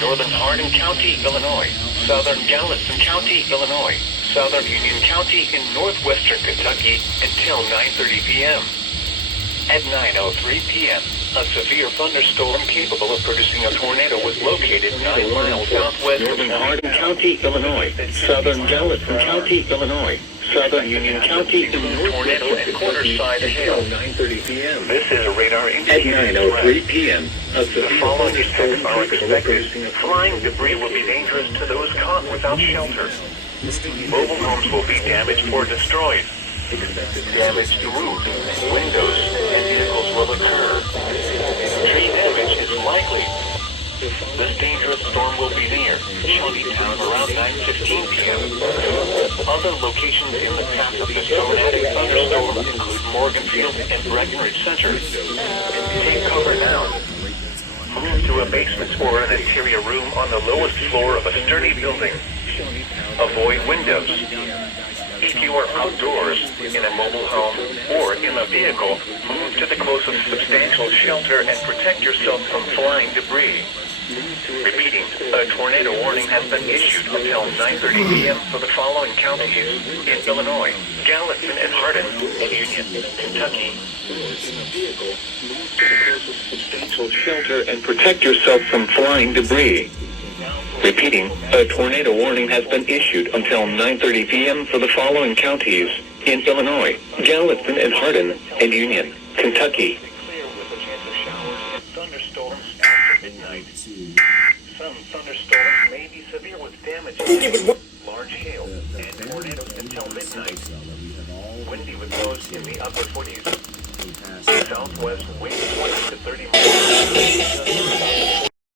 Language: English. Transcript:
northern Hardin County, Illinois, southern Gallatin County, Illinois, southern Union County in northwestern Kentucky until 9:30 p.m. At 9:03 p.m., a severe thunderstorm capable of producing a tornado was located 9 miles southwest of Hardin County, Illinois, southern Gallatin County, Illinois, southern Union County in tornado and quarter-size hail. 9:30 p.m. This is a radar indicator. At 9:03 p.m., the following effects are expected. Flying debris will be dangerous to those caught without shelter. Mobile homes will be damaged or destroyed. Damage to roofs, windows, and vehicles will occur. Tree damage is likely. This dangerous storm will be near Shawneetown around 9:15 p.m. Other locations in the path of this tornadic thunderstorm include Morganfield and Breckenridge Center. Take cover now. Move to a basement or an interior room on the lowest floor of a sturdy building. Avoid windows. If you are outdoors, in a mobile home, or in a vehicle, move to the closest substantial shelter and protect yourself from flying debris. Repeating, a tornado warning has been issued until 9:30 p.m. for the following counties in Illinois, Gallatin and Hardin, and Union, Kentucky. Move to the closest substantial shelter and protect yourself from flying debris. Repeating, a tornado warning has been issued until 9:30 p.m. for the following counties in Illinois, Gallatin and Hardin, and Union, Kentucky. Thunderstorms after midnight. Some thunderstorms may be severe with damage, large hail, and tornadoes until midnight. Windy with lows in the upper 40s. Southwest winds